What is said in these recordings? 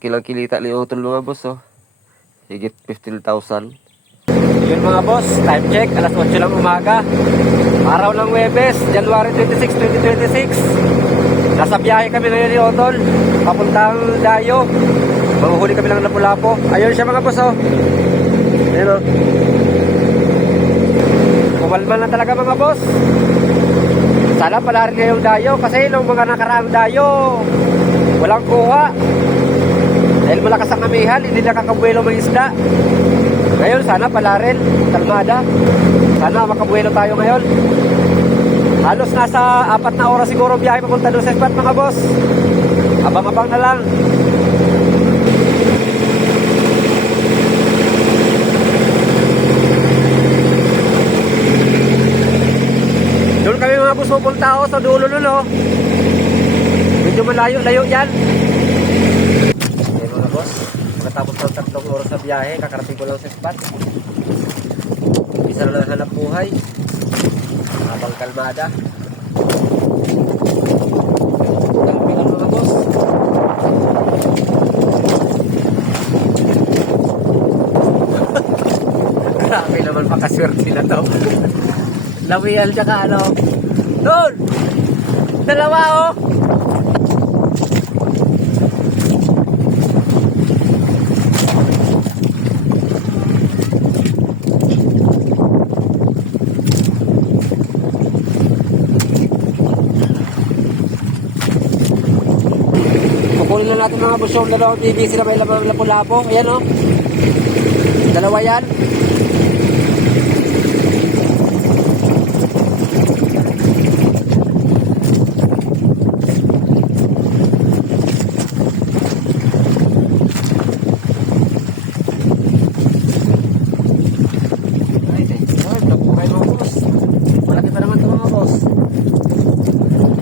laki lang kilita ni Utol mga boss oh. Higit 15,000. Yun mga boss, time check, alas 8 ng umaga. Araw ng Huwebes, January 26, 2026. Nasa biyahe kami ngayon ni Utol, papuntang Dayo. Mahuhuli kami ng Lapu-Lapu. Ayun siya mga boss oh. Ayun oh. Kumalman na talaga mga boss. Sana pala rin ngayong Dayo kasi nung mga nakaraang Dayo walang kuha. Dahil malakas ang amihan, hindi nakakabuelo ng isda. Ngayon sana pala rin, kalmada. Sana makabuelo tayo ngayon. Halos nasa 4 na oras siguro biyahe papunta doon sa spot mga boss. Abang-abang na lang. Doon kami mga boss pupunta ako sa dulo nun oh. Medyo malayo-layo yan. Okay mga boss, matapos ng 3 oras na biyahe, kakarating ko lang sa spot. Isa na lang hanap buhay. Habang kalmada. Kalmi lang mga boss. Grabe naman pakaswerte na to. Lawian tsaka ano. Doon! Dalawa oh! Kukunin na natin mga boss yung dalawang BBC na may Lapu-Lapu. Ayan o. Dalawa yan. Nabuhay mga boss. Malaki pa naman ito mga boss.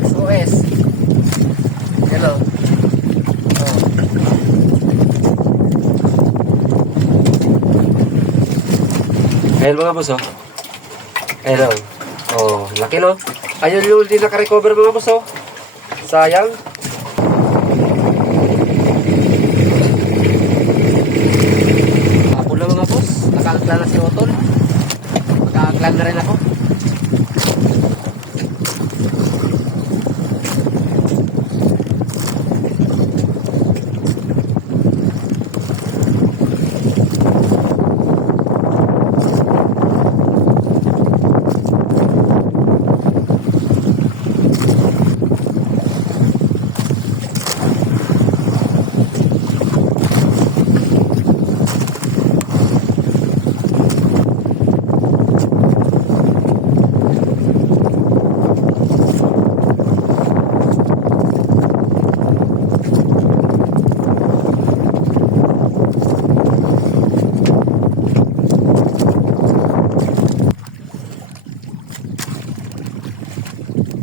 SOS. Hello. Ayan mga boss oh. Ayan oh. Laki no. Ayun yung hindi naka-recover mga boss oh. Sayang. Ako lang mga boss. Nakaangkla na si Utol. Nakaangkla na rin ako.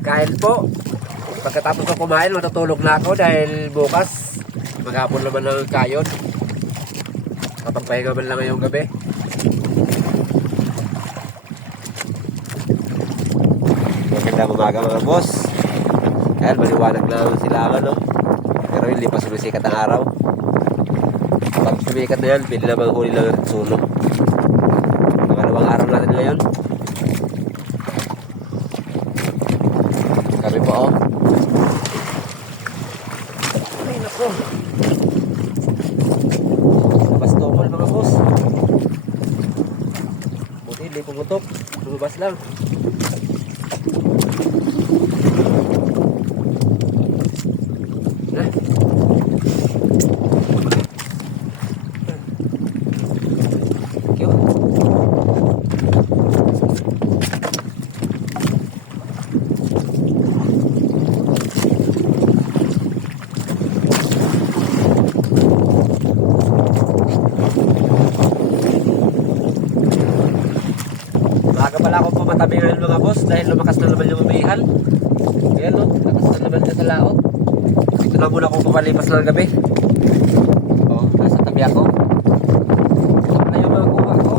Kain po. Pagkatapos ko kumain, matutulog na ako dahil bukas maghapon naman ng kayod. Kapagpahinga man lang ngayong gabi. Magandang umaga mga boss. Kaya maliwanag lang sila no? Pero hindi pa sumisikat ang araw. Pag sumikat na yan, pwede na maghuli lang ng sulo. Pangalawang araw natin ngayon. Kami po oh. Ay nako. Bastobol mga boss. Buti hindi pumutok. Lumabas lang. Maaga pala akong pumatabi ngayon mga boss dahil lumakas na naman yung umihan. Ayan no, lakas na naman dyan sa laot. Dito na muna akong pumalipas ng gabi. Oh, nasa tabi ako. Ito na yung mga kuha ko.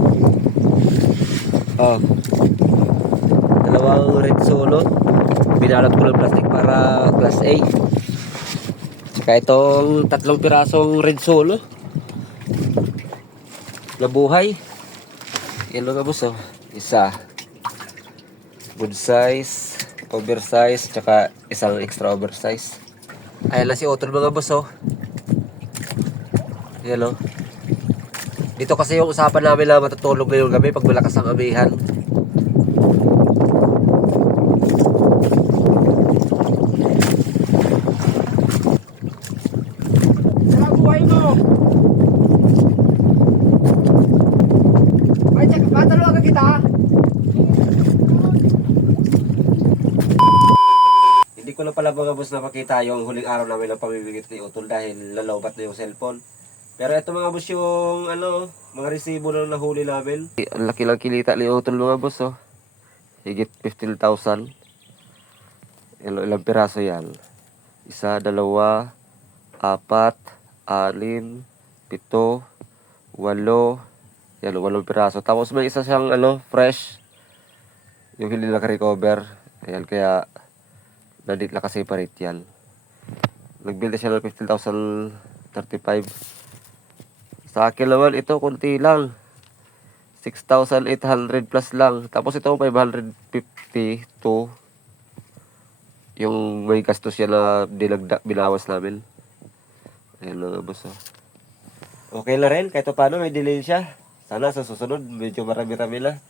Oh, dalawang red solo. Binalot ko ng plastic para class A. Kaya itong 3 pirasong red solo na buhay. Yan mga boss oh. Isa. Good size, oversize, tsaka isang extra oversize. Ayan lang si Otol mga boss oh. Yan oh. Dito kasi yung usapan namin na matutulog ngayong gabi pag malakas ang amihan. Saan buhay mo? Ay, tsaka patalo ka kita. Hindi ko na pala mga boss napakita yung huling araw namin ng pamimigit ni Utol dahil lalobat na yung cellphone. Pero ito mga boss yung mga resibo na nahuli namin. Ang laki lang kilita ni Utol mga boss oh. Higit 15,000. Ilang piraso yan? 1, 2, 4, 6, 7, 8. Yan, 8 piraso. Tapos may isa siyang fresh. Yung hindi naka-recover. Ayan, kaya na-delete na kasi-separate yan. Nag-build siya ng 15,035. Sa akin naman, ito, kunti lang. 6,800 plus lang. Tapos ito, 552. Yung may gastos siya na binawas namin. Ayan mga boss. Okay na rin, kahit paano may delay siya. Sana sa susunod, medyo marami-rami na.